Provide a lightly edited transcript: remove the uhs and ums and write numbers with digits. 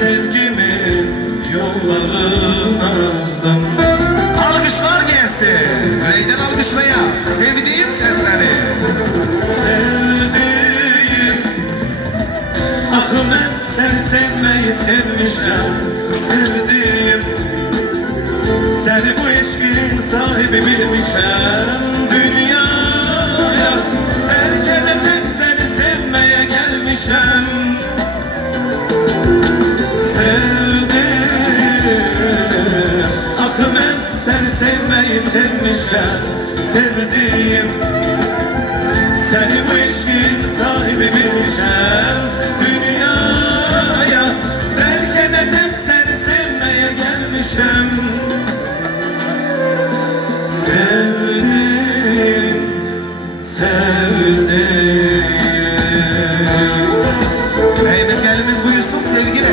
sevgimin yollarını azdım. Alkışlar gelsin, Reyden alkışlaya sevdiğim sesleri. Sevdiğim, ahı ben seni sevmeyi sevmişim. Sevdiğim, seni bu eşkin sahibi bilmişim. Dünyaya belki de tek seni sevmeye gelmişim. Sevdim, akı ben seni sevmeyi sevmişim. Sevdim.